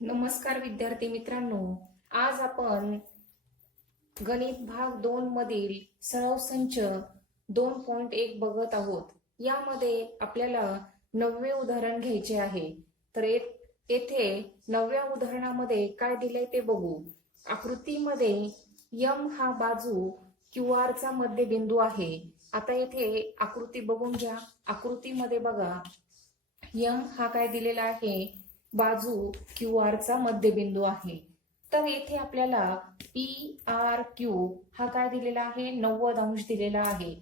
नमस्कार विद्यार्थी मित्रांनो, आज आपण गणित भाग 2 मधील सराव संच 2.1 बघत आहोत. यामध्ये आपल्याला 9वे उदाहरण घ्यायचे आहे. तर येथे 9व्या उदाहरणामध्ये काय दिलंय ते बघू. आकृतीमध्ये यम हा बाजू QR चा मध्यबिंदू आहे. आता येथे आकृती बघून घ्या. आकृतीमध्ये बघा, यम हा काय दिलेला आहे, बाजू QR चा मध्यबिंदू आहे. तर येथे आपल्याला PRQ हा काय दिलेला आहे, 90 अंश दिलेला आहे.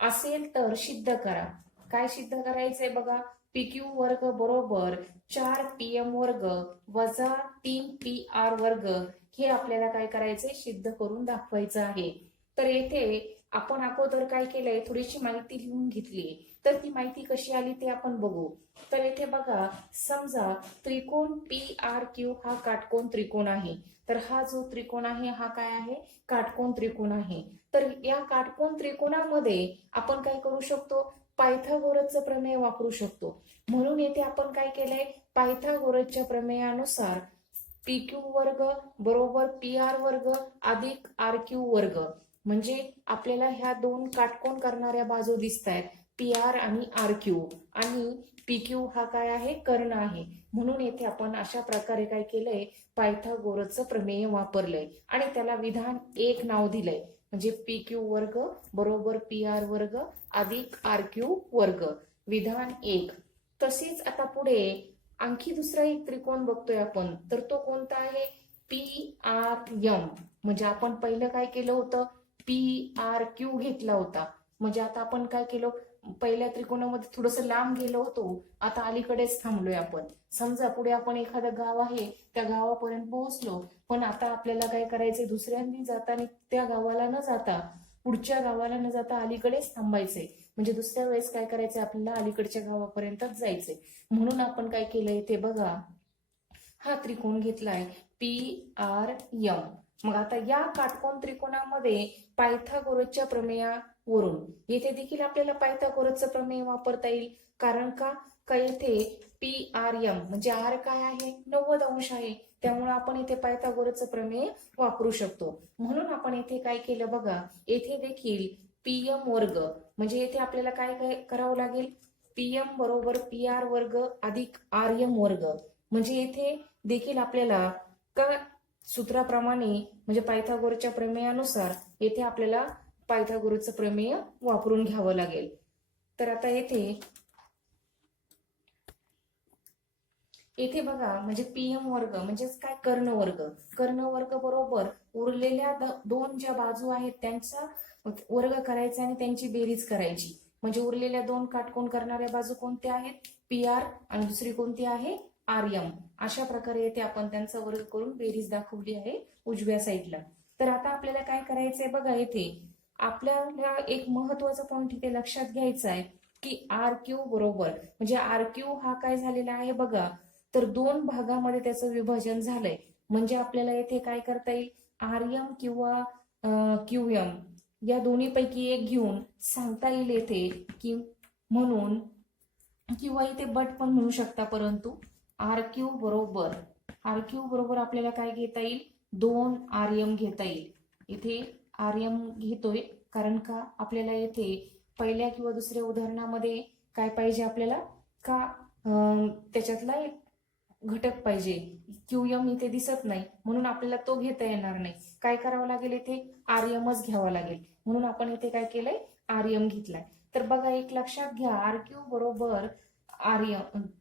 असेल तर सिद्ध करा. काय सिद्ध करायचंय बघा, PQ वर्ग बरोबर 4PM वर्ग वजा 3PR वर्ग हे आपल्याला काय करायचंय, सिद्ध करून दाखवायचं आहे. तर येथे आपण अगोदर काय केलंय, थोडीशी माहिती लिहून घेतली. तर ती माहिती कशी आली ते आपण बघू. तर येथे बघा, समजा त्रिकोण PRQ हा काटकोन त्रिकोण आहे. तर हा जो त्रिकोण आहे हा काय आहे, काटकोन त्रिकोण आहे. तर या काटकोन त्रिकोणामध्ये आपण काय करू शकतो, पायथागोरसचं प्रमेय वापरू शकतो. म्हणून येथे आपण काय केलंय, पायथागोरसच्या प्रमेयानुसार PQ वर्ग बरोबर PR वर्ग अधिक RQ वर्ग, म्हणजे आपल्याला ह्या दोन काटकोन करणाऱ्या बाजू दिसत आहेत, PR आणि RQ, आणि PQ हा काय आहे, कर्ण आहे. म्हणून येथे आपण अशा प्रकारे काय केलंय, पायथागोरसचं प्रमेय वापरलंय आणि त्याला विधान 1 नाव दिलंय. म्हणजे PQ वर्ग बरोबर PR वर्ग अधिक RQ वर्ग, विधान 1. तसेच आता पुढे आणखी दुसरा एक त्रिकोण बघतोय आपण. तर तो कोणता आहे, PRM. म्हणजे आपण पहिलं काय केलं होतं, PRQ घेतला होता. म्हणजे आता आपण काय केलं, पहिल्या त्रिकोणामध्ये थोडस लांब गेलो होतो, आता अलीकडेच थांबलोय आपण. समजा पुढे आपण एखादं गाव आहे, त्या गावापर्यंत पोहोचलो, पण आता आपल्याला काय करायचंय, दुसऱ्यांनी जाताना त्या गावाला न जाता, पुढच्या गावाला न जाता अलीकडेच थांबायचंय. म्हणजे दुसऱ्या वेळेस काय करायचंय, आपल्याला अलीकडच्या गावापर्यंतच जायचंय. म्हणून आपण काय केलंय ते बघा, हा त्रिकोण घेतलाय PRM. मग आता या काटकोन त्रिकोणामध्ये पायथागोरसच्या प्रमेयावरून येथे देखील आपल्याला पायथागोरसचं प्रमेय वापरता येईल. कारण का येथे PRM म्हणजे R काय आहे, 90 अंश आहे. त्यामुळे आपण इथे पायथागोरसचं प्रमेय वापरू शकतो. म्हणून आपण इथे काय केलं बघा, येथे देखील PM वर्ग, म्हणजे येथे आपल्याला काय काय करावं लागेल, PM बरोबर PR वर्ग अधिक RM वर्ग. म्हणजे येथे देखील आपल्याला का सूत्राप्रमाणे म्हणजे पायथागोरसच्या प्रमेयानुसार येथे आपल्याला पायथागोरसचं प्रमेय वापरून घ्यावं लागेल. तर आता येथे बघा, म्हणजे PM वर्ग म्हणजेच काय, कर्ण वर्ग. कर्ण वर्ग बरोबर उरलेल्या दोन ज्या बाजू आहेत त्यांचा वर्ग करायचा आणि त्यांची बेरीज करायची. म्हणजे उरलेल्या दोन काटकोन करणाऱ्या बाजू कोणत्या आहेत, PR, आणि दुसरी कोणती आहे, RM. अशा प्रकारे येथे आपण त्यांचा वर्ग करून बेरीज दाखवली आहे उजव्या साईडला. तर आता आपल्याला काय करायचंय बघा, येथे आपल्याला एक महत्वाचा पॉइंट इथे लक्षात घ्यायचा आहे की RQ बरोबर, म्हणजे RQ हा काय झालेला आहे बघा, तर दोन भागामध्ये त्याचं विभाजन झालंय. म्हणजे आपल्याला येथे काय करता येईल, RM किंवा QM या दोन्ही पैकी एक घेऊन सांगता येईल येथे की, म्हणून किंवा इथे बट पण म्हणू शकता, परंतु RQ बरोबर आपल्याला काय घेता येईल, 2 RM घेता येईल. इथे RM घेतोय कारण का आपल्याला येथे पहिल्या किंवा दुसऱ्या उदाहरणामध्ये काय पाहिजे, आपल्याला का त्याच्यातला एक घटक पाहिजे. QM इथे दिसत नाही, म्हणून आपल्याला तो घेता येणार नाही. काय करावं लागेल, इथे RMच घ्यावा लागेल. म्हणून आपण इथे काय केलंय, RM घेतलाय. तर बघा, एक लक्षात घ्या, RQ बरोबर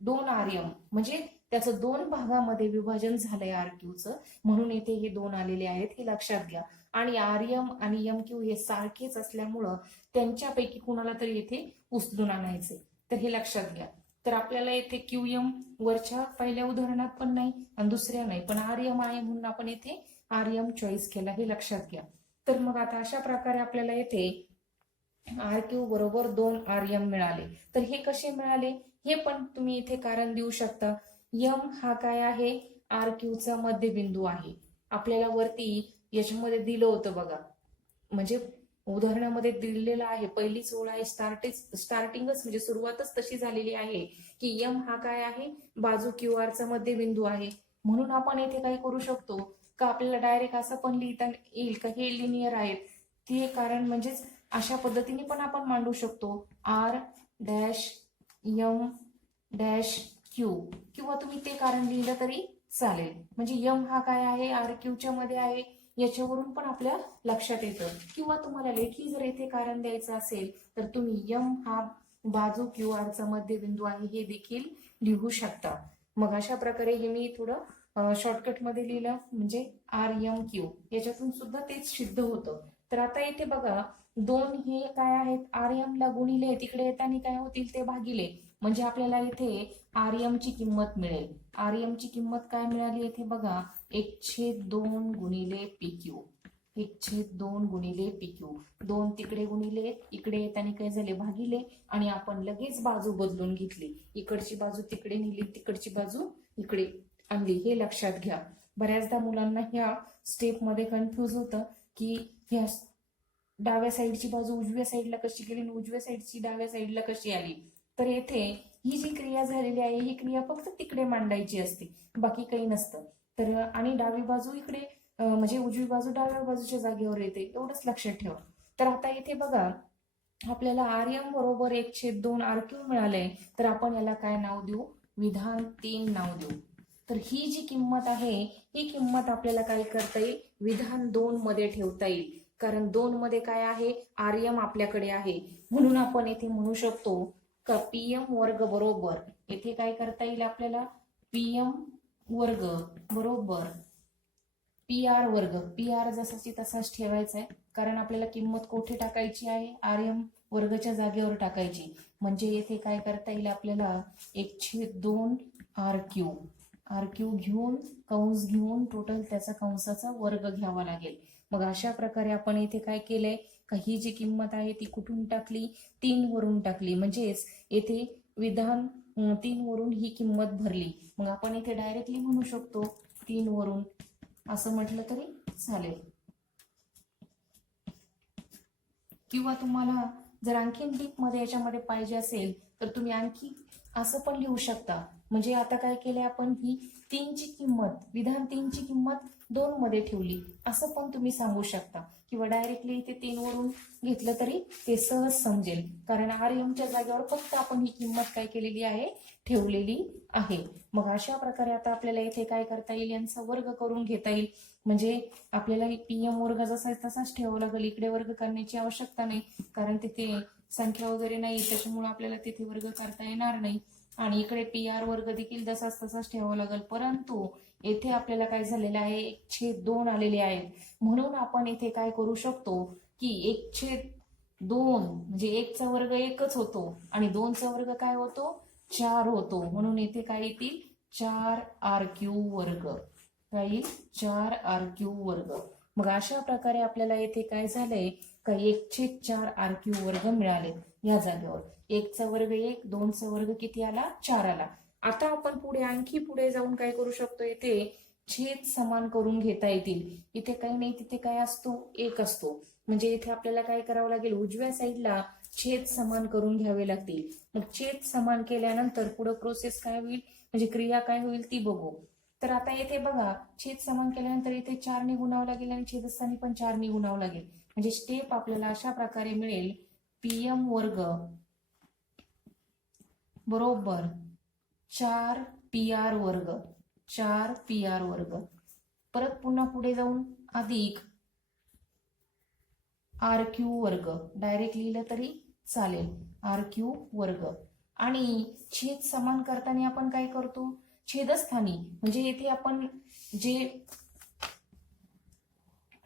2 RM, म्हणजे त्याचं दोन भागामध्ये विभाजन झालंय RQचं, म्हणून येथे हे 2 आलेले आहेत, हे लक्षात घ्या. आणि RM आणि MQ हे सारखेच असल्यामुळं त्यांच्यापैकी कुणाला तरी येथे उचलून आणायचे, तर हे लक्षात घ्या. तर आपल्याला येथे QM वरच्या पहिल्या उदाहरणात पण नाही आणि दुसऱ्या नाही, पण RM आहे म्हणून आपण येथे RM चॉईस केला, हे लक्षात घ्या. तर मग आता अशा प्रकारे आपल्याला येथे RQ बरोबर 2 RM मिळाले. तर हे कसे मिळाले हे पण तुम्ही इथे कारण देऊ शकता. M हा काय आहे, RQचा मध्यबिंदू आहे. आपल्याला वरती याच्यामध्ये दिलं होतं बघा, म्हणजे उदाहरणामध्ये दिलेलं आहे, पहिलीच ओळ आहे, स्टार्टिंगच म्हणजे सुरुवातच तशी झालेली आहे की M हा काय आहे, बाजू QR चा मध्यबिंदू आहे. म्हणून आपण इथे काय करू शकतो का आपल्याला डायरेक्ट असं पण लिहिता येईल का हे लिनियर आहेत ते कारण म्हणजेच अशा पद्धतीने पण आपण मांडू शकतो R dash M dash Q किंवा तुम्ही ते कारण लिहिलं तरी चालेल. म्हणजे यम हा काय आहे आर क्यूच्या मध्ये आहे याच्यावरून पण आपल्या लक्षात येतं. किंवा तुम्हाला लेखी जर येथे कारण द्यायचं असेल तर तुम्ही यम हा बाजू क्यू आरचा मध्यबिंदू आहे हे देखील लिहू शकता. मग अशा प्रकारे हे मी थोडं शॉर्टकट मध्ये लिहिलं म्हणजे आर एम क्यू याच्यातून सुद्धा तेच सिद्ध होतं. तर आता इथे बघा दोन हे काय आहेत आर एम ला गुणिले तिकडे येताना काय होतील ते भागिले म्हणजे आपल्याला इथे आर एम ची किंमत मिळेल. आर एम ची किंमत काय मिळाली इथे बघा 1/2 गुणिले पी क्यू 1/2 गुणिले पी क्यू 2 तिकडे गुणिले इकडे येताना काय झाले भागिले आणि आपण लगेच बाजू बदलून घेतली इकडची बाजू तिकडे नेली तिकडची बाजू इकडे आणली हे लक्षात घ्या. बऱ्याचदा मुलांना ह्या स्टेप मध्ये कन्फ्युज होतं की ह्या डाव्या साईडची बाजू उजव्या साईडला कशी गेली आणि उजव्या साईडची डाव्या साईडला कशी आली. तर येथे ही जी क्रिया झालेली आहे ही क्रिया फक्त तिकडे मांडायची असते बाकी काही नसतं. तर आणि डावी बाजू इकडे म्हणजे उजवी बाजू डाव्या बाजूच्या जागेवर येते एवढंच लक्षात ठेवा. तर आता इथे बघा आपल्याला आर एम बरोबर 1/2 आर क्यू मिळालंय तर आपण याला काय नाव देऊ विधान 3 नाव देऊ. तर ही जी किंमत आहे ही किंमत आपल्याला काय करता येईल विधान 2 मध्ये ठेवता येईल कारण 2 मध्ये काय आहे आर एम आपल्याकडे आहे म्हणून आपण येथे म्हणू शकतो का पीएम वर्ग बरोबर येथे काय करता येईल आपल्याला पीएम वर्ग बरोबर पी आर वर्ग पी आर जसाची तसाच ठेवायचा आहे कारण आपल्याला किंमत कुठे टाकायची आहे आर एम वर्गच्या जागेवर टाकायची म्हणजे येथे काय करता येईल आपल्याला 1/2 आर क्यू घेऊन कंस घेऊन टोटल त्याचा कंसाचा वर्ग घ्यावा लागेल. मग अशा प्रकारे आपण इथे काय केलंय का ही जी किंमत आहे ती कुठून टाकली 3 वरून टाकली म्हणजेच येथे विधान 3 वरून ही किंमत भरली. मग आपण इथे डायरेक्टली म्हणू शकतो 3 वरून असं म्हटलं तरी चालेल. किंवा तुम्हाला जर आणखीन डीप मध्ये याच्यामध्ये पाहिजे असेल तर तुम्ही आणखी असं पण लिहू शकता. म्हणजे आता काय केलंय आपण ही 3 ची किंमत विधान 3 ची किंमत 2 मध्ये ठेवली असं पण तुम्ही सांगू शकता किंवा डायरेक्टली इथे 3 वरून घेतलं तरी ते सहज समजेल कारण आर एमच्या जागेवर फक्त आपण ही किंमत काय केलेली आहे ठेवलेली आहे. मग अशा प्रकारे आता आपल्याला इथे काय करता येईल यांचा वर्ग करून घेता येईल म्हणजे आपल्याला पीएम वर्ग जसा तसाच ठेवावा लागेल इकडे वर्ग करण्याची आवश्यकता नाही कारण तिथे संख्या वगैरे नाही त्याच्यामुळे आपल्याला तिथे वर्ग करता येणार नाही आणि इकडे पी आर वर्ग देखील जसाच तसाच ठेवावा लागेल परंतु येथे आपल्याला काय झालेलं आहे 1/2 आलेले आहेत म्हणून आपण इथे काय करू शकतो की 1/2 म्हणजे 1 चा वर्ग 1च होतो आणि 2 चा वर्ग काय होतो 4 होतो म्हणून इथे काय येतील 4 आर क्यू वर्ग काय 4 आर क्यू वर्ग. मग अशा प्रकारे आपल्याला येथे काय झालंय का 1/4 आर क्यू वर्ग मिळाले या जागेवर 1 चा वर्ग 1 2 चा वर्ग किती आला 4 आला. आता आपण पुढे आणखी पुढे जाऊन काय करू शकतो येथे छेद समान करून घेता येतील. इथे काही नाही तिथे काय असतो 1 असतो म्हणजे इथे आपल्याला काय करावं लागेल उजव्या साईडला छेद समान करून घ्यावे लागतील. मग छेद समान केल्यानंतर पुढे प्रोसेस काय होईल म्हणजे क्रिया काय होईल ती बघू. तर आता येथे बघा छेद समान केल्यानंतर इथे 4 ने गुणावं लागेल आणि छेदस्थानी पण 4 ने गुणावं लागेल म्हणजे स्टेप आपल्याला अशा प्रकारे मिळेल पीएम वर्ग बरोबर 4 पी आर वर्ग 4 पी आर वर्ग परत पुन्हा पुढे जाऊन अधिक आर क्यू वर्ग डायरेक्ट लिहिलं तरी चालेल आर क्यू वर्ग आणि छेद समान करताना आपण काय करतो छेदस्थानी म्हणजे येथे आपण जे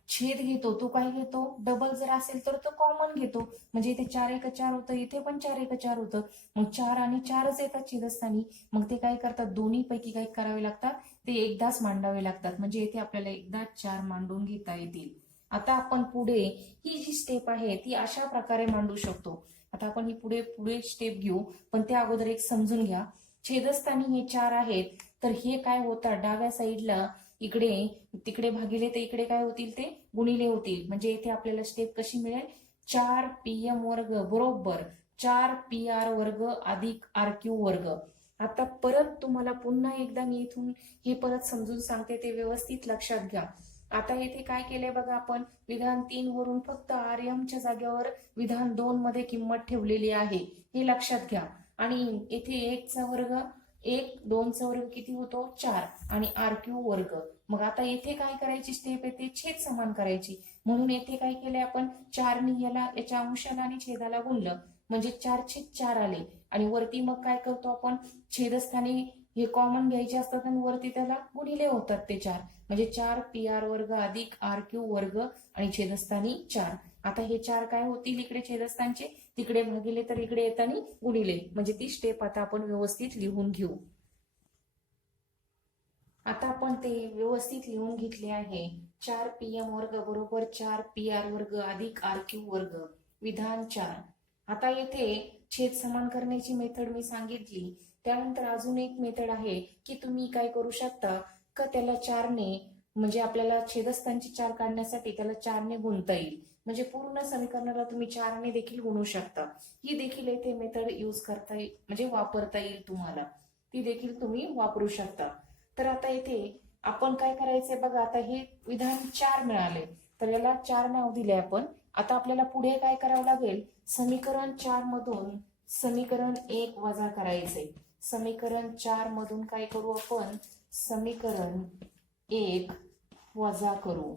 छेद घेतो तो काय घेतो डबल जर असेल तर तो कॉमन घेतो म्हणजे इथे 4 1 4 होतं इथे पण 4 1 4 होतं मग 4 आणि 4च येतात छेदस्थानी मग ते काय करतात दोन्ही पैकी काय करावे लागतात ते एकदाच मांडावे लागतात म्हणजे इथे आपल्याला एकदाच 4 मांडून घेता येतील. आता आपण पुढे ही जी स्टेप आहे ती अशा प्रकारे मांडू शकतो. आता आपण ही पुढे पुढे स्टेप घेऊ पण त्या अगोदर एक समजून घ्या छेदस्थानी हे 4 आहेत तर हे काय होतात डाव्या साईडला इकडे तिकडे भागिले तर इकडे काय होतील ते गुणिले होतील म्हणजे इथे आपल्याला स्टेप कशी मिळेल 4 पीएम वर्ग बरोबर 4 पी आर वर्ग अधिक आर क्यू वर्ग आता परत तुम्हाला पुन्हा एकदा मी इथून हे परत समजून सांगते, ते व्यवस्थित लक्षात घ्या. आता येथे काय केलंय बघा, आपण विधान 3 वरून फक्त च्या जागेवर विधान 2 मध्ये किंमत ठेवलेली आहे, हे लक्षात घ्या. आणि येथे 1 चा वर्ग 1, 2 चा वर्ग किती होतो 4 आणि r³ वर्ग. मग आता येथे काय करायची स्टेप आहे, ते छेद समान करायची. म्हणून येथे काय केलंय आपण, 4 ने याच्या अंशाला आणि छेदाला गुणलं म्हणजे 4/4 आले. आणि वरती मग काय करतो आपण, छेदस्थानी हे कॉमन घ्यायचे असतात आणि वरती त्याला गुणिले होतात ते 4, म्हणजे 4pr वर्ग अधिक r³ वर्ग आणि छेदस्थानी 4. आता हे 4 काय होतील इकडे छेदस्थानचे, तिकडे भागिले तर इकडे येताना गुणिले, म्हणजे ती स्टेप आता आपण व्यवस्थित लिहून घेऊ. आता आपण ते व्यवस्थित लिहून घेतले आहे. 4pm वर्ग बरोबर 4pr वर्ग अधिक r³ वर्ग विधान 4. आता येथे छेद समान करण्याची मेथड मी सांगितली. त्यानंतर अजून एक मेथड आहे की तुम्ही काय करू शकता का, त्याला 4 ने म्हणजे आपल्याला छेदस्थानची 4 काढण्यासाठी त्याला 4 ने गुणता येईल. म्हणजे पूर्ण समीकरणाला तुम्ही 4 ने देखील गुणू शकता. ही देखील येथे मेथड यूज करता येईल, म्हणजे वापरता येईल तुम्हाला. ती देखील तुम्ही वापरू शकता. तर आता येथे आपण काय करायचंय बघा, आता हे विधान 4 मिळाले तर याला 4 नाव दिले आपण. आता आपल्याला पुढे काय करावं लागेल, समीकरण 4 मधून समीकरण 1 वजा करायचे. समीकरण 4 मधून काय करू आपण, समीकरण 1 वजा करू.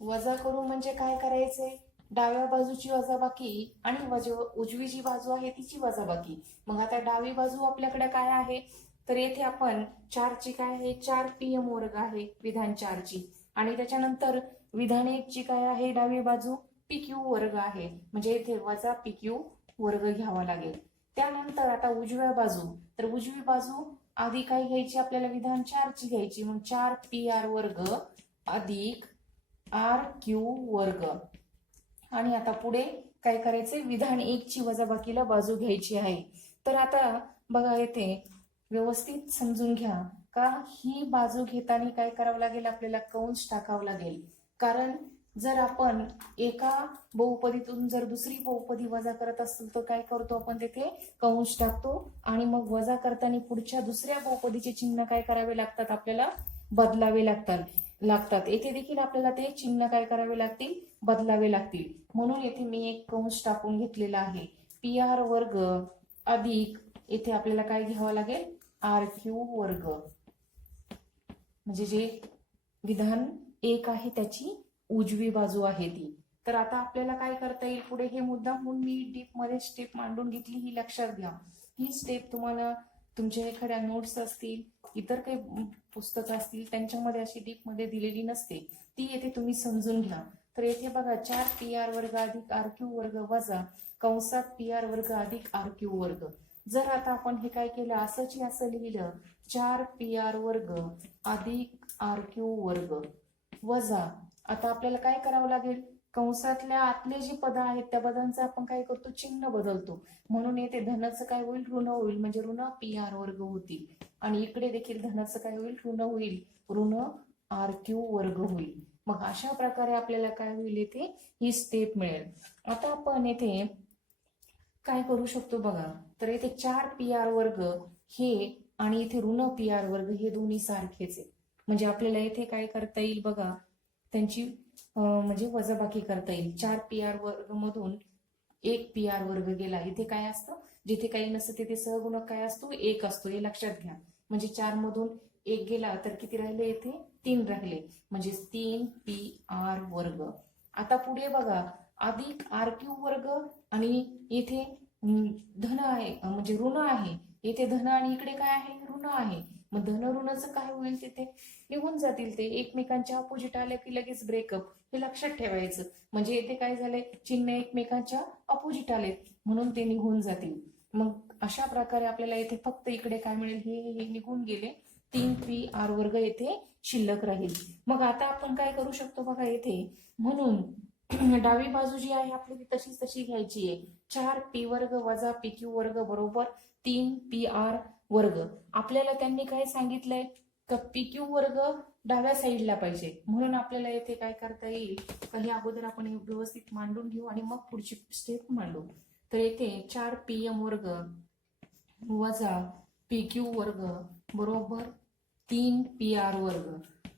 वजा करू म्हणजे काय करायचंय, डाव्या बाजूची वजाबाकी आणि उजवी जी बाजू आहे तिची वजाबाकी. मग आता डावी बाजू आपल्याकडे काय आहे, तर येथे आपण 4 ची काय आहे, 4pm वर्ग आहे विधान 4 ची. आणि त्याच्यानंतर विधान 1 ची काय आहे, डावी बाजू pq वर्ग आहे, म्हणजे येथे वजा pq वर्ग घ्यावा लागेल. त्यानंतर आता उजव्या बाजू, तर उजवी बाजू आधी काय घ्यायची आपल्याला, विधान 4 ची घ्यायची. मग 4pr वर्ग अधिक r³ वर्ग. आणि आता पुढे काय करायचे, विधान 1 ची वजाबाकीला बाजू घ्यायची आहे. तर आता बघा येथे व्यवस्थित समजून घ्या का, ही बाजू घेताना काय करावं लागेल, आपल्याला कंस टाकावं लागेल. कारण जर आपण एका बहुपदीतून जर दुसरी बहुपदी वजा करत असतो तर काय करतो आपण, तिथे कंस टाकतो आणि मग वजा करताना पुढच्या दुसऱ्या बहुपदीचे चिन्ह काय करावे लागतात, आपल्याला बदलावे लागतात. येथे देखील आपल्याला ते चिन्ह काय करावे लागतील, बदलावे लागतील. म्हणून येथे मी एक कंस टाकून घेतलेला आहे, pr वर्ग अधिक येथे आपल्याला काय घ्यावं लागेल, r³ वर्ग. म्हणजे जे विधान 1 आहे त्याची उजवी बाजू आहे ती. तर आता आपल्याला काय करता येईल पुढे, हे मुद्दा म्हणून मी डीप मध्ये स्टेप मांडून घेतली, ही लक्षात घ्या. ही स्टेप तुम्हाला तुमच्या एखाद्या नोट्स असतील, इतर काही पुस्तकं असतील त्यांच्यामध्ये अशी डीप मध्ये दिलेली नसते, ती येथे तुम्ही समजून घ्या. तर येथे बघा 4pr वर्ग अधिक r³ वर्ग वजा कंसात pr वर्ग अधिक r³ वर्ग. जर आता आपण हे काय केलं, असंच असं लिहिलं, 4pr वर्ग अधिक r³ वर्ग वजा, आता आपल्याला काय करावं लागेल, कंसातल्या आतले जे पद आहेत त्या पदांचं आपण काय करतो, चिन्ह बदलतो. म्हणून येथे धनाचं काय होईल, ऋण होईल, म्हणजे ऋण pr वर्ग होतील. आणि इकडे देखील धनाचं काय होईल, ऋण होईल, ऋण r³ वर्ग होईल. मग अशा प्रकारे आपल्याला काय होईल, येथे ही स्टेप मिळेल. आता आपण येथे काय करू शकतो बघा, तर येथे 4pr वर्ग हे आणि इथे ऋण pr वर्ग हे दोन्ही सारखेच आहे. म्हणजे आपल्याला येथे काय करता येईल बघा, त्यांची म्हणजे वजाबाकी करता येईल. 4pr वर्ग मधून 1pr वर्ग गेला, इथे काय असतं, जिथे काही नसतं तिथे सहगुणक काय असतो, 1 असतो, हे लक्षात घ्या. म्हणजे 4 मधून 1 गेला तर किती राहिले, येथे 3 राहिले, म्हणजे 3pr वर्ग. आता पुढे बघा, अधिक r³ वर्ग आणि इथे धन आहे म्हणजे ऋण आहे, इथे धन आणि इकडे काय आहे, ऋण आहे. मग धन ऋणाचं काय होईल, तिथे निघून जातील, ते एकमेकांच्या अपोजिट आले की लगेच ब्रेकअप, हे लक्षात ठेवायचं. म्हणजे येथे काय झालंय, चिन्ह एकमेकांच्या अपोजिट आले म्हणून ते निघून जातील. मग अशा प्रकारे आपल्याला येथे फक्त इकडे काय मिळेल, हे निघून गेले, 3pr वर्ग येथे शिल्लक राहील. मग आता आपण काय करू शकतो बघा, येथे म्हणून डावी बाजू जी आहे आपली ती तशी घ्यायची आहे. 4p वर्ग वजा pq वर्ग बरोबर 3pr वर्ग. आपल्याला त्यांनी काय सांगितलंय, का pq वर्ग डाव्या साईडला पाहिजे. म्हणून आपल्याला येथे काय करता येईल, काही अगोदर आपण व्यवस्थित मांडून घेऊ आणि मग पुढची स्टेप मांडू. तर येथे 4pm वर्ग वजा pq वर्ग बरोबर 3pr वर्ग.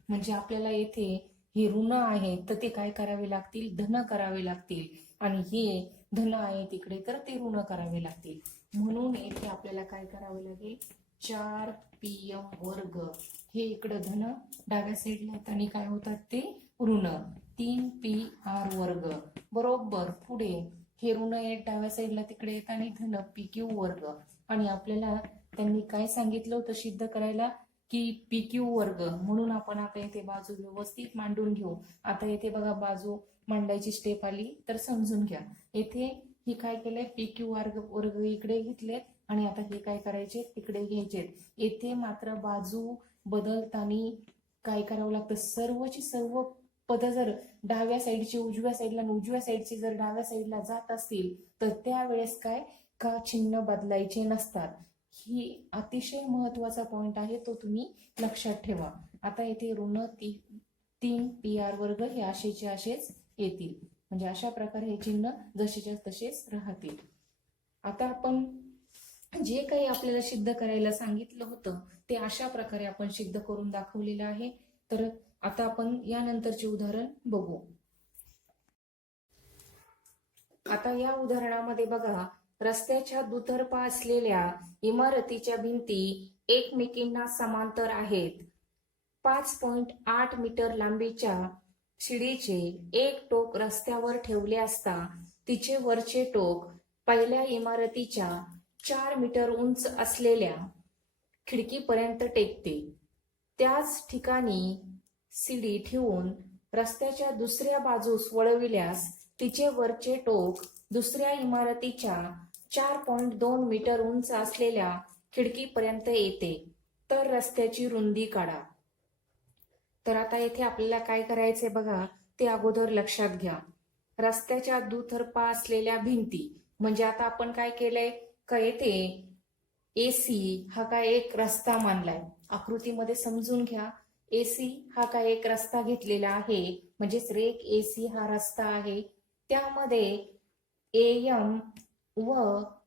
म्हणजे आपल्याला येथे हे ऋण आहे तर ते काय करावे लागतील, धन करावे लागतील, आणि हे धन आहे तिकडे तर ते ऋण करावे लागतील. म्हणून येथे आपल्याला काय करावे लागेल, 4pm वर्ग हे इकडं धन डाव्या साईडला आहेत आणि काय होतात ते ऋण 3pr वर्ग बरोबर. पुढे हे ऋण आहेत डाव्या साईडला तिकडे येत आणि धन pq वर्ग. आणि आपल्याला त्यांनी काय सांगितलं होतं सिद्ध करायला की pq वर्ग, म्हणून आपण आता येथे बाजू व्यवस्थित मांडून घेऊ. आता येथे बघा बाजू मांडायची स्टेप आली तर समजून घ्या. येथे ही काय केलंय, pq वर्ग इकडे घेतलेत आणि आता हे काय करायचे, तिकडे घ्यायचे. येथे मात्र बाजू बदलताना काय करावं लागतं, सर्वची सर्व पद जर डाव्या साईडची उजव्या साईडला आणि उजव्या साईडची जर डाव्या साईडला जात असतील तर त्यावेळेस काय का चिन्ह बदलायचे नसतात. ही अतिशय महत्वाचा पॉइंट आहे, तो तुम्ही लक्षात ठेवा. आता येथे ऋण 3pr वर्ग हे असेचे असेच येतील. म्हणजे अशा प्रकारे हे चिन्ह जसेच्या तसेच राहतील. आता आपण जे काही आपल्याला सिद्ध करायला सांगितलं होतं ते अशा प्रकारे आपण सिद्ध करून दाखवलेलं आहे. तर आता आपण यानंतरचे उदाहरण बघू. आता या उदाहरणामध्ये बघा, रस्त्याच्या दुतर्फा असलेल्या इमारतीच्या भिंती एकमेकींना समांतर आहेत. 5.8 मीटर लांबीच्या शिडीचे एक टोक रस्त्यावर ठेवले असता तिचे वरचे टोक पहिल्या इमारतीच्या 4 मीटर उंच असलेल्या खिडकीपर्यंत टेकते. त्याच ठिकाणी शिडी ठेवून रस्त्याच्या दुसऱ्या बाजूस वळविल्यास तिचे वरचे टोक दुसऱ्या इमारतीच्या 4.2 मीटर उंच असलेल्या खिडकीपर्यंत येते. तर रस्त्याची रुंदी काढा. तर आता येथे आपल्याला काय करायचे बघा, ते अगोदर लक्षात घ्या. रस्त्याच्या दुतर्फा असलेल्या भिंती म्हणजे आता आपण काय केलंय का, येथे एसी हा काय एक रस्ता मानलाय. आकृतीमध्ये समजून घ्या, एसी हा काय एक रस्ता घेतलेला आहे, म्हणजेच रेक एसी हा रस्ता आहे. त्यामध्ये एम व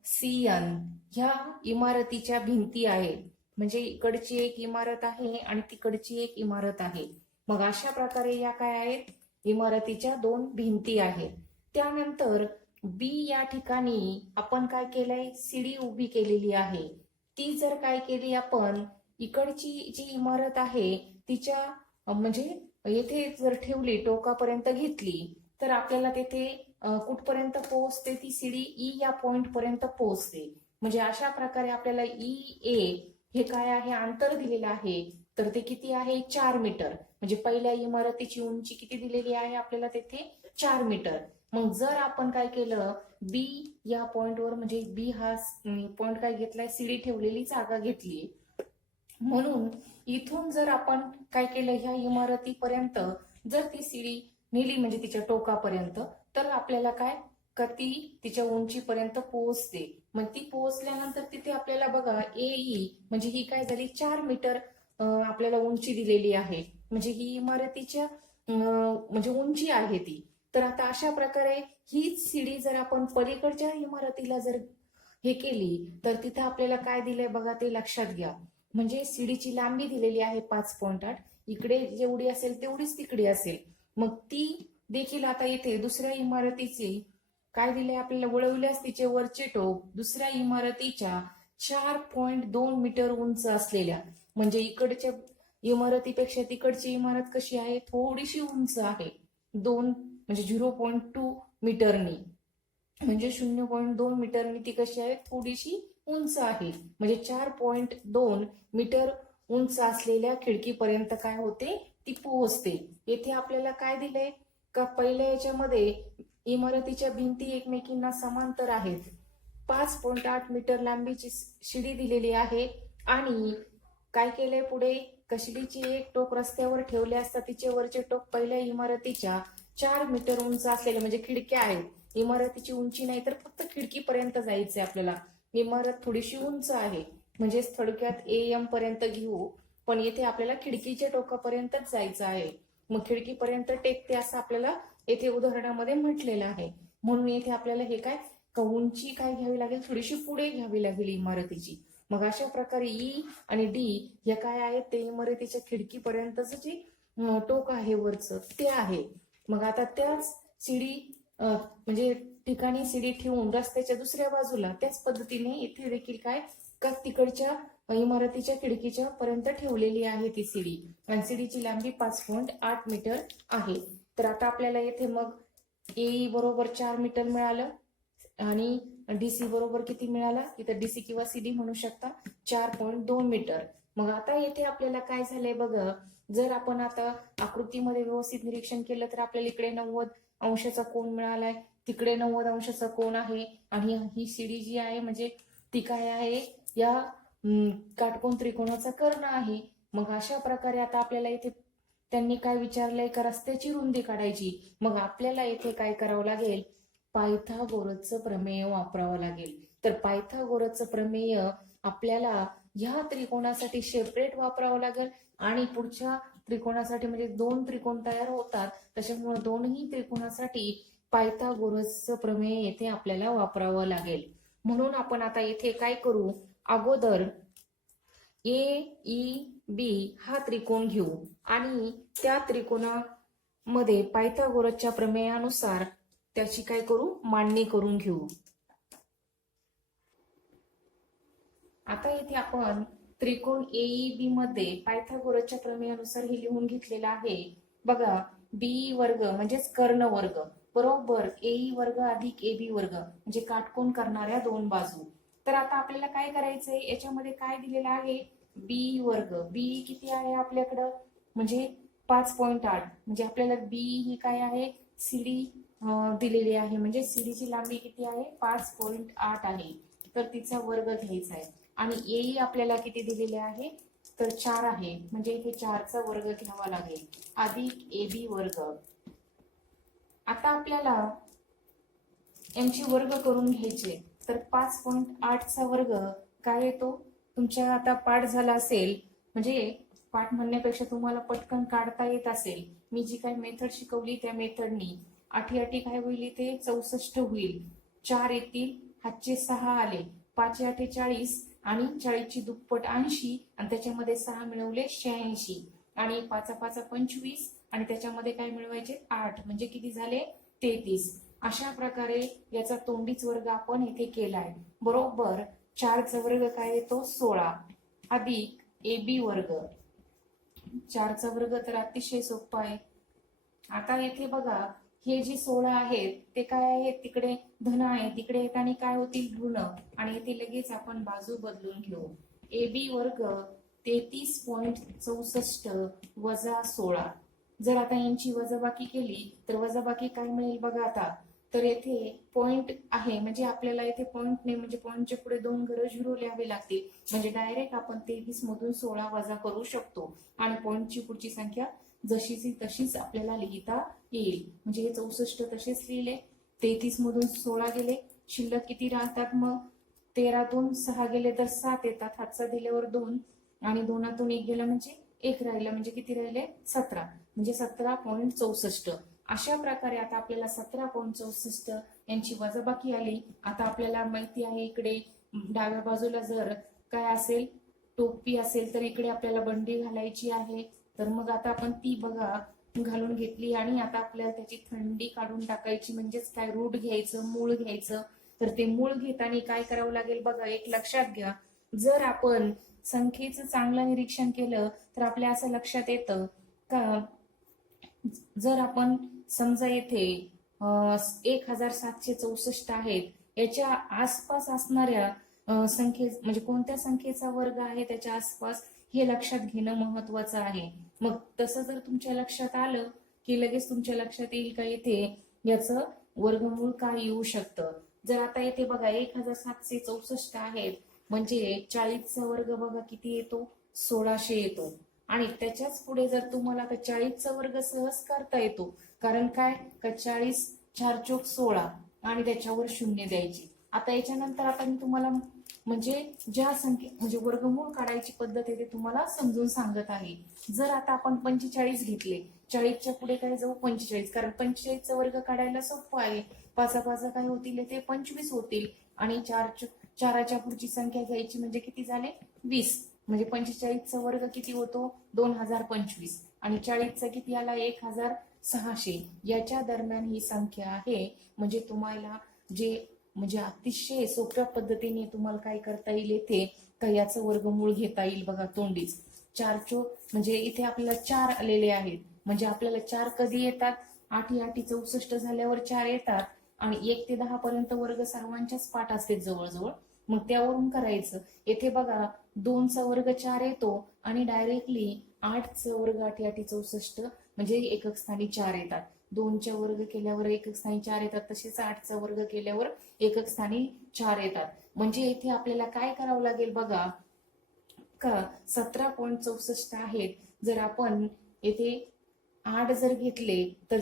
सीएन ह्या इमारतीच्या भिंती आहेत. म्हणजे इकडची एक इमारत आहे आणि तिकडची एक इमारत आहे. मग अशा प्रकारे या काय आहेत, इमारतीच्या दोन भिंती आहेत. त्यानंतर बी या ठिकाणी आपण काय केलंय, शिडी उभी केलेली आहे. ती जर काय केली आपण, इकडची जी इमारत आहे तिच्या म्हणजे येथे जर ठेवली, टोकापर्यंत घेतली तर आपल्याला तेथे कुठपर्यंत पोहोचते, ती शिडी ई या पॉइंट पर्यंत पोहोचते. म्हणजे अशा प्रकारे आपल्याला ई ए हे काय आहे, अंतर दिलेलं आहे. तर ते किती आहे, 4 मीटर. म्हणजे पहिल्या इमारतीची उंची किती दिलेली आहे आपल्याला तेथे, 4 मीटर. मग जर आपण काय केलं, बी या पॉइंटवर म्हणजे बी हा पॉइंट काय घेतलाय, शिडी ठेवलेली जागा घेतली. म्हणून इथून जर आपण काय केलं, ह्या इमारतीपर्यंत जर ती शिडी नेली म्हणजे तिच्या टोकापर्यंत, तर आपल्याला काय का ती तिच्या उंचीपर्यंत पोहोचते. मग ती पोहोचल्यानंतर तिथे आपल्याला बघा एई म्हणजे ही काय झाली, 4 मीटर आपल्याला उंची दिलेली आहे. म्हणजे ही इमारतीच्या म्हणजे उंची आहे ती. तर आता अशा प्रकारे हीच शिडी जर आपण पलीकडच्या इमारतीला जर हे केली तर तिथे आपल्याला काय दिलंय बघा, ते लक्षात घ्या. म्हणजे शिडीची लांबी दिलेली आहे 5.8, इकडे जेवढी असेल तेवढीच तिकडे असेल. मग ती देखील आता इथे दुसऱ्या इमारतीची काय दिले आपल्याला, वळवल्यास तिचे वरचे टोक दुसऱ्या इमारतीच्या 4.2 मीटर उंच असलेल्या, म्हणजे इकडच्या इमारतीपेक्षा तिकडची इमारत कशी आहे, थोडीशी उंच आहे. 2 म्हणजे 0.2 मीटरनी, म्हणजे 0.2 मीटरनी ती कशी आहे, थोडीशी उंच आहे. म्हणजे 4.2 मीटर उंच असलेल्या खिडकीपर्यंत काय होते, ती पोहोचते. येथे आपल्याला काय दिलंय का, पहिल्या याच्यामध्ये इमारतीच्या भिंती एकमेकींना समांतर आहेत. 5.8 मीटर लांबीची शिडी दिलेली आहे आणि काय केलंय पुढे, शिडीची एक टोक रस्त्यावर ठेवले असता तिचे वरचे टोक पहिल्या इमारतीच्या 4 मीटर उंच असलेले, म्हणजे खिडक्या आहेत. इमारतीची उंची नाही तर फक्त खिडकीपर्यंत जायचंय आपल्याला. इमारत थोडीशी उंच आहे, म्हणजे थोडक्यात एम पर्यंत घेऊ, पण येथे आपल्याला खिडकीच्या टोकापर्यंतच जायचं आहे. मग खिडकीपर्यंत टेकते असं आपल्याला येथे उदाहरणामध्ये म्हटलेलं आहे. म्हणून येथे आपल्याला हे काय उंची काय घ्यावी लागेल, थोडीशी पुढे घ्यावी लागेल इमारतीची. मग अशा प्रकारे ई आणि डी या काय आहेत, ते इमारतीच्या खिडकीपर्यंतच जे टोक आहे वरचं ते आहे. मग आता त्याच सीडी म्हणजे ठिकाणी सीडी ठेवून रस्त्याच्या दुसऱ्या बाजूला त्याच पद्धतीने इथे देखील काय का तिकडच्या इमारतीच्या खिडकीच्या पर्यंत ठेवलेली आहे ती सीडी. आणि सीडीची लांबी 5.8 मीटर आहे. तर आता आपल्याला येथे मग ए बरोबर 4 मीटर मिळालं आणि डीसी बरोबर किती मिळाला, इथं डीसी किंवा सीडी म्हणू शकता 4.2 मीटर. मग आता येथे आपल्याला काय झालंय बघा, जर आपण आता आकृतीमध्ये व्यवस्थित निरीक्षण केलं तर आपल्याला इकडे 90 अंशाचा कोन मिळालाय, तिकडे 90 अंशाचा कोन आहे आणि ही सीडी जी आहे म्हणजे ती काय आहे, या काटकोन त्रिकोणाचा कर्ण आहे. मग अशा प्रकारे आता आपल्याला इथे त्यांनी काय विचारलंय का रस्त्याची रुंदी काढायची. मग आपल्याला इथे काय करावं लागेल, पायथागोरसचं प्रमेय वापरावं लागेल. तर पायथागोरसचं प्रमेय आपल्याला ह्या त्रिकोणासाठी सेपरेट वापरावं लागेल आणि पुढच्या त्रिकोणासाठी म्हणजे 2 त्रिकोण तयार होतात, त्याच्यामुळे दोन्ही त्रिकोणासाठी पायथागोरसचं प्रमेय येथे आपल्याला वापरावं लागेल. म्हणून आपण आता इथे काय करू, अगोदर ए ई बी हा त्रिकोण घेऊ आणि त्या त्रिकोणामध्ये पायथागोरसच्या प्रमेयानुसार त्याची काय करू, मांडणी करून घेऊ. आता इथे आपण त्रिकोण एईबी मध्ये पायथागोरसच्या प्रमेयानुसार हे लिहून घेतलेलं आहे. बघा, बी वर्ग म्हणजेच कर्ण वर्ग बरोबर एई वर्ग अधिक एबी वर्ग म्हणजे काटकोन करणाऱ्या 2 बाजू. तर आता आपल्याला काय करायचंय, याच्यामध्ये काय दिलेलं आहे, बी वर्ग. बी किती आहे आपल्याकडं म्हणजे 5.8 म्हणजे आपल्याला बी ही काय आहे, सीडी दिलेली आहे म्हणजे सीडीची लांबी किती आहे 5.8 आहे. तर तिचा वर्ग घ्यायचा आहे. आणि ए आपल्याला किती दिलेले आहे तर 4 आहे म्हणजे इथे 4चा वर्ग घ्यावा लागेल अधिक ए बी वर्ग. आता आपल्याला यांची वर्ग करून घ्यायचे. तर 5.8चा वर्ग काय येतो, तुमच्या आता पाठ झाला असेल म्हणजे पाठ म्हणण्यापेक्षा तुम्हाला पटकन काढता येत असेल, मी जी काही मेथड शिकवली त्या मेथडनी 8 काय होईल, ते 64 होईल. 4 येतील, हातचे 6 आले, 5 8 40 आणि 40ची दुप्पट 80 आणि त्याच्यामध्ये 6 मिळवले 86 आणि 5 5 25 आणि त्याच्यामध्ये काय मिळवायचे 8 म्हणजे किती झाले 33. अशा प्रकारे याचा तोंडीच वर्ग आपण इथे केलाय. बरोबर 4चा वर्ग काय येतो 16 अधिक ए बी वर्ग. 4चा वर्ग तर अतिशय सोपा आहे. आता येथे बघा, हे जे 16 आहेत ते काय आहेत, तिकडे धन आहे, तिकडे येताना काय होतील ऋण आणि इथे लगेच आपण बाजू बदलून घेऊ. ए बी वर्ग 33.64 वजा 16. जर आता यांची वजाबाकी केली तर वजाबाकी काय मिळेल बघा आता, तर येथे पॉइंट आहे म्हणजे आपल्याला येथे पॉइंट नाही म्हणजे पॉइंटच्या पुढे 2 घरं झिरो लिहावे लागतील म्हणजे डायरेक्ट आपण 23 मधून 16 वजा करू शकतो आणि पॉइंटची पुढची संख्या जशीची तशीच आपल्याला लिहिता येईल. म्हणजे हे 64 तसेच लिहिले, 33 मधून 16 गेले, शिल्लक किती राहतात मग 13तून 6 गेले तर 7 येतात, हातचा दिल्यावर 2 आणि 2तून 1 गेला म्हणजे 1 राहिला म्हणजे किती राहिले 17 म्हणजे 17.64. अशा प्रकारे आता आपल्याला 17.64 यांची वजाबाकी आली. आता आपल्याला माहिती आहे इकडे डाव्या बाजूला जर काय असेल टोपी असेल तर इकडे आपल्याला बंडी घालायची आहे. तर मग आता आपण ती बघा घालून घेतली आणि आता आपल्याला त्याची थंडी काढून टाकायची म्हणजेच काय रूट घ्यायचं मूळ घ्यायचं. तर ते मूळ घेताना काय करावं लागेल बघा, एक लक्षात घ्या, जर आपण संख्येचं चांगलं निरीक्षण केलं तर आपल्या असं लक्षात येतं का जर आपण समजा येथे 1764 आहेत याच्या आसपास असणाऱ्या संख्ये म्हणजे कोणत्या संख्येचा वर्ग आहे त्याच्या आसपास हे लक्षात घेणं महत्वाचं आहे. मग तसं जर तुमच्या लक्षात आलं की लगेच तुमच्या लक्षात येईल का येथे याचं वर्गमूळ काय येऊ शकतं. जर आता येथे बघा 1764 आहेत म्हणजे 40चा वर्ग बघा किती येतो 1600 येतो आणि त्याच्याच पुढे जर तुम्हाला 40चा वर्ग सहज करता येतो कारण काय का 40 4 चोक 16 आणि त्याच्यावर 0 द्यायची. आता याच्यानंतर आता मी तुम्हाला म्हणजे ज्या संख्ये म्हणजे वर्गमूळ काढायची पद्धत आहे ते तुम्हाला समजून सांगत आहे. जर आता आपण 45 घेतले 40च्या पुढे काय जाऊ 45 कारण 45चा वर्ग काढायला सोपं आहे. पाचा पाचा काय होतील ते 25 होतील आणि चाराच्या पुढची संख्या घ्यायची म्हणजे किती झाले 20. म्हणजे 45चा वर्ग किती होतो 2025 आणि 40चा किती आला 1600. याच्या दरम्यान ही संख्या आहे. म्हणजे तुम्हाला जे म्हणजे अतिशय सोप्या पद्धतीने तुम्हाला काय करता येईल येथे का याचं वर्गमूळ घेता येईल बघा तोंडीच. म्हणजे इथे आपल्याला 4 आलेले आहेत म्हणजे आपल्याला 4 कधी येतात 8 8 64 झाल्यावर 4 येतात आणि 1 ते 10 पर्यंत वर्ग सर्वांच्याच पाठ असते जवळजवळ. मग त्यावरून करायचं. येथे बघा 2चा वर्ग 4 येतो आणि डायरेक्टली 8चा वर्ग 8 8 64 म्हणजे एकक स्थानी 4 येतात. 2च्या वर्ग केल्यावर एकक स्थानी 4 येतात. तसेच 8चा वर्ग केल्यावर एकक स्थानी 4 येतात. म्हणजे इथे आपल्याला काय करावं लागेल बघा का 17.64 आहेत. जर आपण येथे 8 जर घेतले तर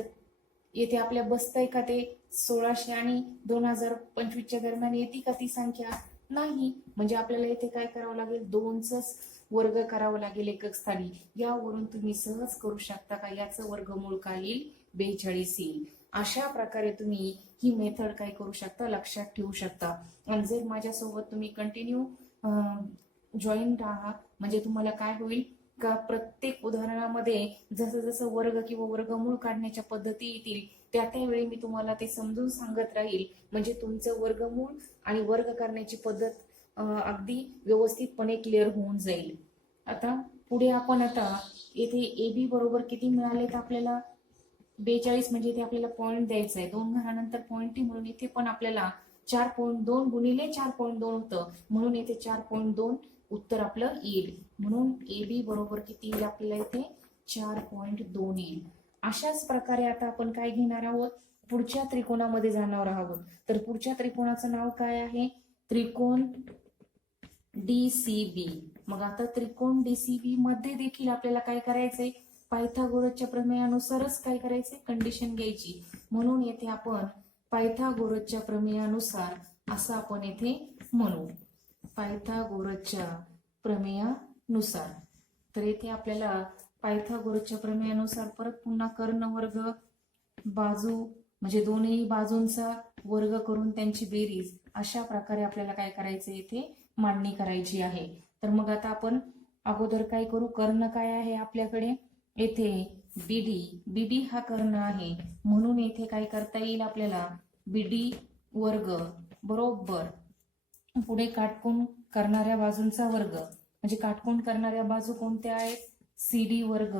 येथे आपल्या बसतंय का ते 1600 आणि 2025च्या दरम्यान येते का ती संख्या नाही. म्हणजे आपल्याला इथे काय करावं लागेल 2चाच वर्ग करावं लागेल एकक स्थानी. यावरून तुम्ही सहज करू शकता का याचं वर्गमूळ काय येईल 42 येईल. अशा प्रकारे तुम्ही ही मेथड काय करू शकता लक्षात ठेवू शकता. आणि जर माझ्यासोबत तुम्ही कंटिन्यू जॉईन राहा म्हणजे तुम्हाला काय होईल का प्रत्येक उदाहरणामध्ये जसं जसं वर्ग किंवा वर्गमूळ काढण्याच्या पद्धती येतील त्यावेळी मी तुम्हाला ते समजून सांगत राहील. म्हणजे तुमचं वर्गमूळ आणि वर्ग करण्याची पद्धत अगदी व्यवस्थितपणे क्लिअर होऊन जाईल. आता पुढे आपण आता येथे AB बरोबर किती मिळालेत आपल्याला 42. म्हणजे इथे आपल्याला पॉईंट द्यायचा आहे 2 घरानंतर पॉईंट टी म्हणून इथे पण आपल्याला 4.2 गुणिले 4.2 होतं म्हणून इथे 4.2 उत्तर आपलं येईल. म्हणून AB बरोबर किती येईल आपल्याला इथे 4.2 येईल. अशाच प्रकारे आता आपण काय घेणार आहोत पुढच्या त्रिकोणामध्ये जाणार आहोत. तर पुढच्या त्रिकोणाचं नाव काय आहे त्रिकोण DCB. मग आता त्रिकोण DCB मध्ये देखील आपल्याला काय करायचंय पायथागोरसच्या प्रमेयानुसारच काय करायचंय कंडिशन घ्यायची. म्हणून येथे आपण पायथागोरसच्या प्रमेयानुसार असं आपण येथे म्हणू पायथागोरसच्या प्रमेयानुसार. तर येथे आपल्याला पायथागोरसच्या प्रमेयानुसार परत पुन्हा कर्ण वर्ग बाजू म्हणजे दोन्ही बाजूंचा वर्ग करून त्यांची बेरीज अशा प्रकारे आपल्याला काय करायचं येथे मांडणी करायची आहे. तर मग आता आपण अगोदर काय करू कर्ण काय आहे आपल्याकडे येथे BD हा कर्ण आहे म्हणून येथे काय करता येईल आपल्याला BD वर्ग बरोबर पुढे काटकोन करणाऱ्या बाजूंचा वर्ग म्हणजे काटकोन करणाऱ्या बाजू कोणत्या आहेत CD वर्ग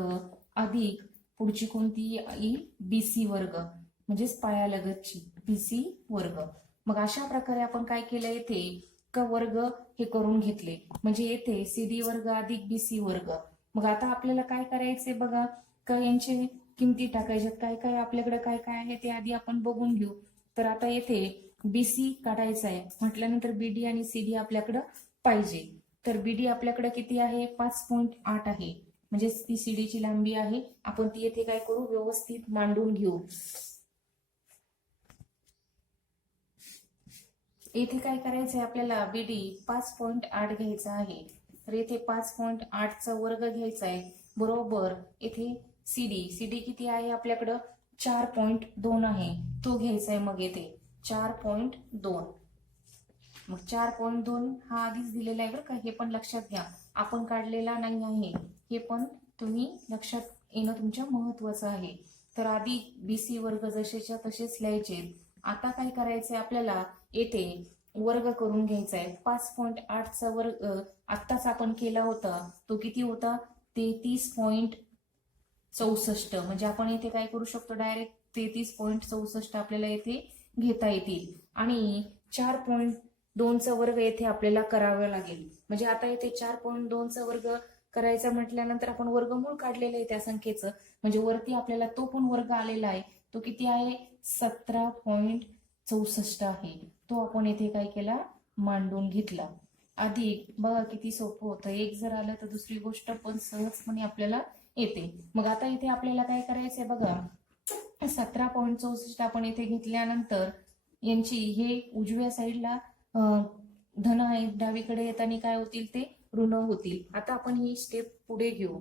अधिक पुढची कोणती येईल BC वर्ग म्हणजेच पायालगतची BC वर्ग. मग अशा प्रकारे आपण काय केलं येथे का वर्ग हे करून घेतले म्हणजे येथे CD वर्ग अधिक BC वर्ग. मग आता आपल्याला काय करायचंय बघा का यांचे किमती टाकायच्यात काय काय आपल्याकडे काय काय आहे ते आधी आपण बघून घेऊ. तर आता येथे BC काढायचा आहे म्हटल्यानंतर BD आणि CD आपल्याकडे पाहिजे. तर BD आपल्याकडे किती आहे 5.8 आहे म्हणजे ती CD ची लांबी आहे. आपण ती येथे काय करू व्यवस्थित मांडून घेऊ. येथे काय करायचंय आपल्याला BD 5.8 घ्यायचा आहे. तर येथे 5.8चा वर्ग घ्यायचा आहे बरोबर येथे CD किती आहे आपल्याकडं 4.2 आहे तो घ्यायचा आहे. मग येथे 4.2 मग 4.2 हा आधीच दिलेला आहे बरं का हे पण लक्षात घ्या आपण काढलेला नाही आहे हे पण तुम्ही लक्षात येणं तुमच्या महत्वाचं आहे. तर आधी BC वर्ग जसेच्या तसेच लिहायचे. आता काय करायचंय आपल्याला येथे वर्ग करून घ्यायचा आहे 5.8चा वर्ग आत्ताच आपण केला होता तो किती होता 33.64 म्हणजे आपण येथे काय करू शकतो डायरेक्ट 33.64 आपल्याला येथे घेता येतील आणि 4.2चा वर्ग येथे आपल्याला करावा लागेल. म्हणजे आता येथे 4.2चा वर्ग करायचा म्हटल्यानंतर आपण वर्गमूळ काढलेलं आहे त्या संख्येचं म्हणजे वरती आपल्याला तो पण वर्ग आलेला आहे तो किती आहे 17.64 आहे तो आपण येथे काय केला मांडून घेतला. अधिक बघा किती सोपं होतं एक जर आलं तर दुसरी गोष्ट पण सहजपणे आपल्याला येते. मग आता इथे आपल्याला काय करायचंय बघा 17.64 आपण इथे घेतल्यानंतर यांची हे उजव्या साईडला धन आहे डावीकडे येताना काय होतील ते ऋण होतील. आता आपण ही स्टेप पुढे घेऊ.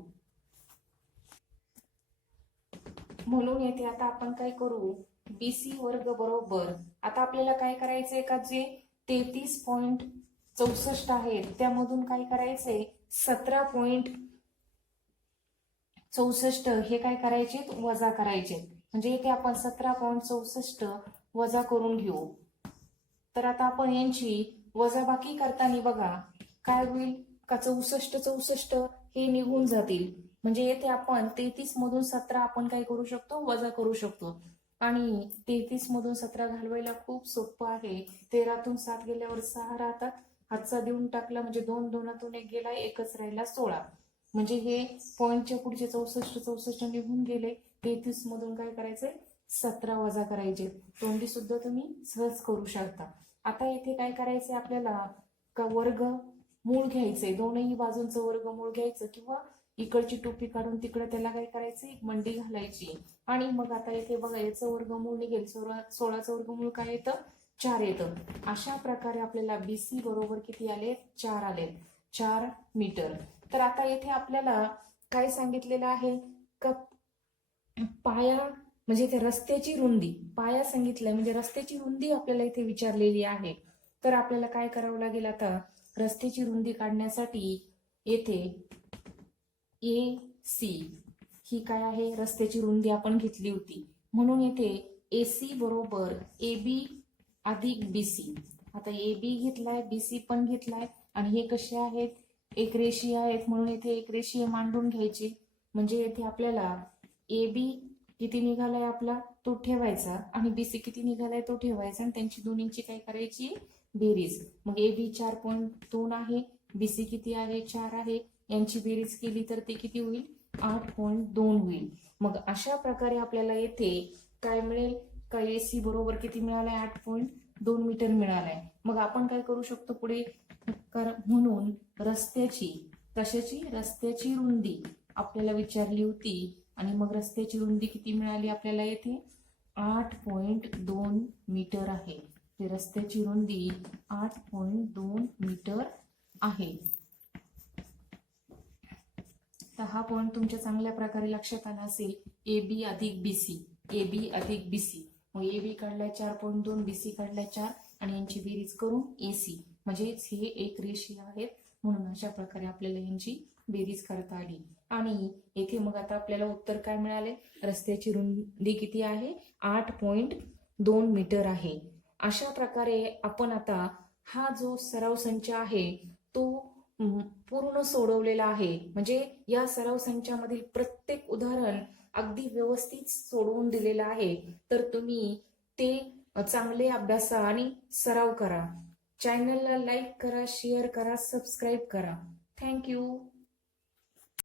म्हणून येथे आता आपण काय करू BC वर्ग बरोबर, आता आपल्याला काय करायचंय का, जे 33.64 आहेत त्यामधून काय करायचंय, 17.64 हे काय करायचे, वजा करायचे. म्हणजे इथे आपण 17.64 वजा करून घेऊ. तर आता आपण यांची वजाबाकी करताना बघा काय होईल का, 64 हे निघून जातील. म्हणजे येथे आपण 33 मधून 17 आपण काय करू शकतो, वजा करू शकतो. आणि 33 मधून 17 घालवायला खूप सोपं आहे. 13तून 7 गेल्यावर 6 राहतात, हातचा देऊन टाकला म्हणजे 2 2तून 1 गेला, एकच राहिला 16. म्हणजे हे पॉईंटच्या पुढचे 64 निघून गेले. 33 मधून काय करायचंय, 17 वजा करायचे. तोंडी सुद्धा तुम्ही सहज करू शकता. आता इथे काय करायचंय आपल्याला, का वर्ग मूळ घ्यायचंय, दोनही बाजूंचं वर्गमूळ घ्यायचं, किंवा इकडची टोपी काढून तिकडे त्याला काय करायचं, एक मंडी घालायची. आणि मग आता इथे बघा याचं वर्गमूळ निघेल, 16चं वर्गमूळ काय येतं, 4 येतं. अशा प्रकारे आपल्याला BC बरोबर किती आले, 4 आले, 4 मीटर. तर आता इथे आपल्याला काय सांगितलेलं आहे का, पाया म्हणजे इथे रस्त्याची रुंदी, पाया सांगितलंय म्हणजे रस्त्याची रुंदी आपल्याला इथे विचारलेली आहे. तर आपल्याला काय करावं लागेल, आता रस्त्याची रुंदी काढण्यासाठी येथे AC ही काय आहे, रस्त्याची रुंदी आपण घेतली होती, म्हणून येथे AC बरोबर AB अधिक BC. आता AB घेतलाय, BC पण घेतलाय, आणि हे कसे आहेत, एक रेषीय आहेत, म्हणून येथे एक रेषीय मांडून घ्यायचे. म्हणजे येथे आपल्याला AB किती निघालाय आपला, तो ठेवायचा, आणि BC किती निघालाय तो ठेवायचा, आणि त्यांची दोन्हींची काय करायची, बेरीज. मग AB 4.2 आहे, BC किती आहे, 4 आहे, यांची बेरीज केली तर ते किती होईल, 8.2 होईल. मग अशा प्रकारे आपल्याला येथे काय मिळेल, का AC बरोबर किती मिळालाय, 8.2 मीटर मिळालाय. मग आपण काय करू शकतो पुढे, म्हणून रस्त्याची, कशाची, रस्त्याची रुंदी आपल्याला विचारली होती, आणि मग रस्त्याची रुंदी किती मिळाली आपल्याला येथे, 8.2 मीटर आहे. रस्त्याची रुंदी 8.2 मीटर आहे. तर हा पॉईंट तुमच्या चांगल्या प्रकारे लक्षात आला असेल. AB अधिक BC, AB अधिक BC. मग AB काढलाय 4.2, BC काढलाय 4, आणि यांची बेरीज करून AC, म्हणजे हे एक रेषीय आहेत, म्हणून अशा प्रकारे आपल्याला यांची बेरीज करता आली. आणि येथे मग आता आपल्याला उत्तर काय मिळाले, रस्त्याची रुंदी किती आहे, 8.2 मीटर आहे. अशा प्रकारे आपण आता हा जो सराव संच आहे तो पूर्ण सोडवलेला आहे. म्हणजे या सराव संचामधील प्रत्येक उदाहरण अगदी व्यवस्थित सोडवून दिलेलं आहे. तर तुम्ही ते चांगले अभ्यासा आणि सराव करा. चॅनलला लाईक करा, शेअर करा, सबस्क्राईब करा. थँक्यू.